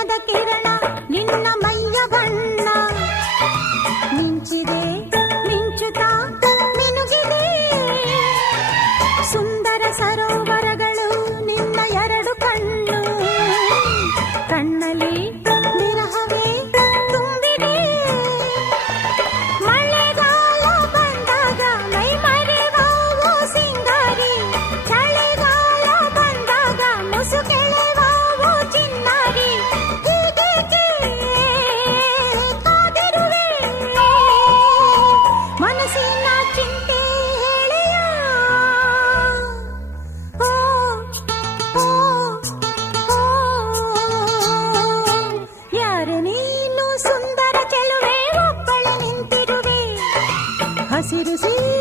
ಚಿನ್ನದ ಕಿರಣ ನಿನ್ನ ಮೈಯ ಬಣ್ಣ ಮಿಂಚಿದೆ ಮಿಂಚುತ್ತಾ ಮಿನುಗಿದೆ ಸುಂದರ ಸರೋವರಗಳು ನಿನ್ನ ಎರಡು ಕಣ್ಣು ಕಣ್ಣಲ್ಲಿ ವಿರಹವೇ ತುಂಬಿದೆ ಮಳೆಗಾಲ ಬಂದಾಗ ಮೈ ಮರೆವಾವೋ ಸಿಂಗಾರಿ ಚಳಿಗಾಲ ಬಂದಾಗ ಮುಸುಕೆಳೆವಾವೋ ಚಿನ್ನಾರಿ ಹೀಗೇಕೆ ಕಾದಿರುವೆ ಮನಸ್ಸಿನ ಚಿಂತೆ ಹೇಳಿಯ ಓ ಓ ಓ ಯಾರು ನೀನು ಸುಂದರ ಚೆಲುವೆ ಒಬ್ಬಳೆ ನಿಂತಿರುವೆ ಹಸಿರು